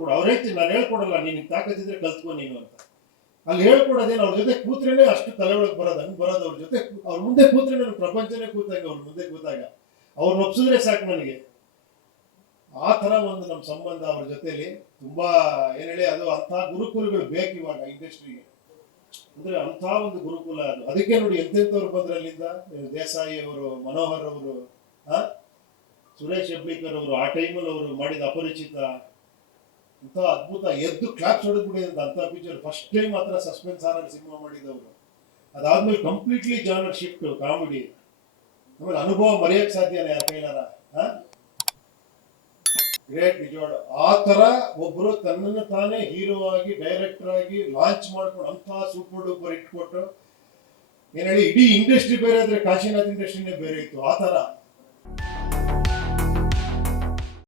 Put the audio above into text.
ಕೂಡ ಅವ್ರು ಹೇಳ್ತೀನಿ, ನಾನು ಹೇಳ್ಕೊಡಲ್ಲ, ನೀನು ತಾಕತ್ತಿದ್ರೆ ಕಲ್ತ್ಕೊ ನೀನು ಅಂತ. ಅಲ್ಲಿ ಹೇಳ್ಕೊಡೋದೇನು, ಅವ್ರ ಜೊತೆ ಕೂತ್ರೇನೆ ಅಷ್ಟು ತಲೆ ಒಳಗೆ ಬರೋದು, ಹಂಗೆ ಬರೋದು. ಅವ್ರ ಜೊತೆ ಅವ್ರ ಮುಂದೆ ಕೂತ್ರೆ ನನಗೆ ಪ್ರಪಂಚನೇ ಕೂತಾಗ, ಅವ್ರ ಮುಂದೆ ಕೂತಾಗ ಅವ್ರನ್ನ ಒಪ್ಸಿದ್ರೆ ಸಾಕು ನನಗೆ. ಆ ಥರ ಒಂದು ನಮ್ಮ ಸಂಬಂಧ ಅವ್ರ ಜೊತೆಲಿ ತುಂಬಾ ಏನ್ ಹೇಳಿ, ಅದು ಅಂಥ ಗುರುಕುಲಗಳು ಬೇಕು ಇವಾಗ ಇಂಡಸ್ಟ್ರಿಗೆ. ಅಂದ್ರೆ ಅಂಥ ಒಂದು ಗುರುಕುಲ ಅದು. ಅದಕ್ಕೆ ನೋಡಿ ಎಂತೆಂಥವ್ರು ಬಂದ್ರೆ ಅಲ್ಲಿಂದ, ದೇಸಾಯಿ ಅವರು, ಮನೋಹರ್ ಅವರು, ಸುರೇಶ್ ಹೆಬ್ಳಿಕರ್ ಅವರು, ಆ ಟೈಮಲ್ಲಿ ಅವರು ಮಾಡಿದ ಅಪರಿಚಿತ ಅಂತ ಅದ್ಭುತ, ಎದ್ದು ಕ್ಲಾಪ್ಸ್ ಹೊಡೆದ್ಬಿಟ್ಟಿದಂತ ಅಂತ ಪಿಕ್ಚರ್. ಫಸ್ಟ್ ಟೈಮ್ ಮಾತ್ರ ಸಸ್ಪೆನ್ಸ್ ಹಾರರ್ ಸಿನಿಮಾ ಮಾಡಿದವರು. ಅದಾದ್ಮೇಲೆ ಕಂಪ್ಲೀಟ್ಲಿ ಜಾನರ್ ಶಿಫ್ಟ್, ಕಾಮಿಡಿ. ಆಮೇಲೆ ಅನುಭವ ಮರೆಯಕ್ ಸಾಧ್ಯನೇ ಆ ಕೈಲಾರ. ಗ್ರೇಟ್, ನಿಜವಾಡ. ಆ ತರ ಒಬ್ರು ತನ್ನನ್ನು ತಾನೇ ಹೀರೋ ಆಗಿ, ಡೈರೆಕ್ಟರ್ ಆಗಿ ಲಾಂಚ್ ಮಾಡ್ಕೊಂಡು ಅಂತ ಸೂಪರ್ ಡೂಪರ್ ಇಟ್ಕೊಟ್ಟು, ಏನ್ ಹೇಳಿ, ಇಡೀ ಇಂಡಸ್ಟ್ರಿ ಬೇರೆ ಆದ್ರೆ ಕಾಶಿನಾಥ್ ಇಂಡಸ್ಟ್ರಿನೇ ಬೇರೆ ಇತ್ತು. ಆ ತರ